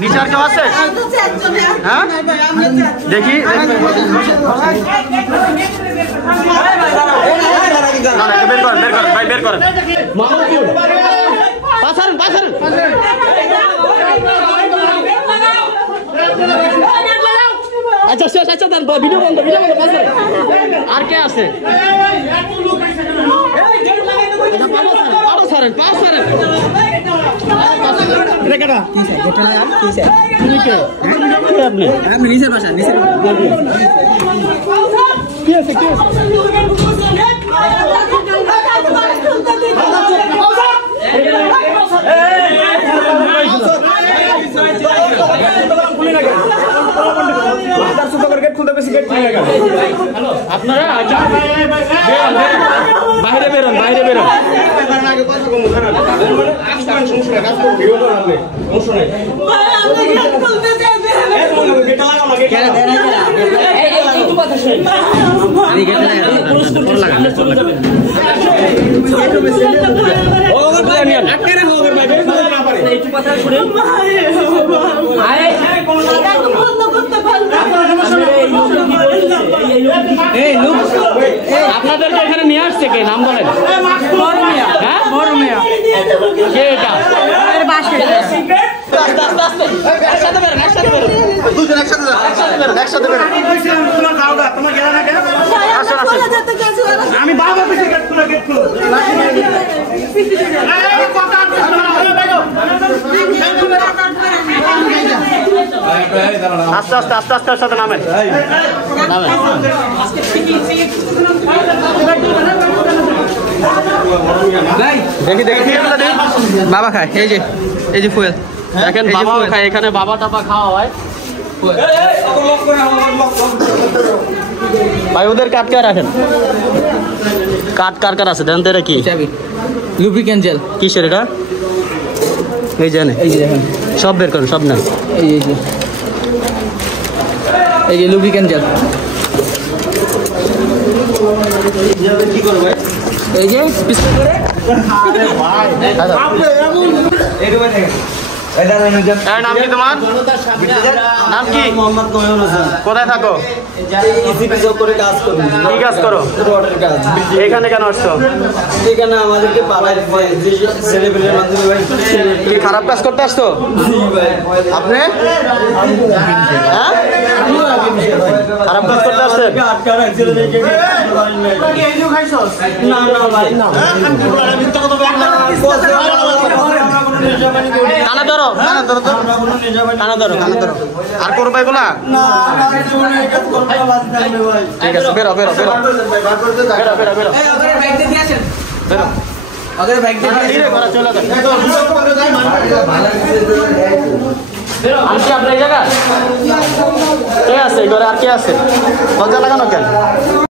নিচে আর কেউ আছে? হ্যাঁ দেখি বের করেন ভাই বের করেন। আচ্ছা আচ্ছা ভিডিও বন্ধ আর কে আছে? আপনারা বাইরে বেরোন আপনাদেরকে এখানে নিয়ে আসছে কে? নাম বলেন। আমি আস্তে আস্তে আস্তে আস্তে সাথে নামেন দেখি দেখি বাবা খায়। এই যে ফুয়েল দেখেন, বাবাও খায় এখানে। বাবা টাবা খাওয়া হয় ভাই। ওদের কাট কে রাখেন? কাট কার কার আছে? দেন তো এটা কি? Lubricant gel. কিসের এটা? এই জানে, এই যে দেখেন, সব বের করেন, সব নেন। এই যে লুব্রিকেন্ট জেল। কি করবো এই যে নাম কি তোমার? নাম কি? কোথায় থাকো? কি কাজ করো? এখানে কেন আসছো? এখানে আমাদেরকে কি খারাপ কাজ করতে আসছো আপনি? খারাপ কাজ করতে আসছেন? কানা ধরো, আর করবে এগুলা? ঠিক আছে, বেরো বেরো বেরো বেরো বেরো বেরো। আমি কি আপনার জায়গা কে আছে ঘরে? আর কে আছে? দরজা লাগানো কেন?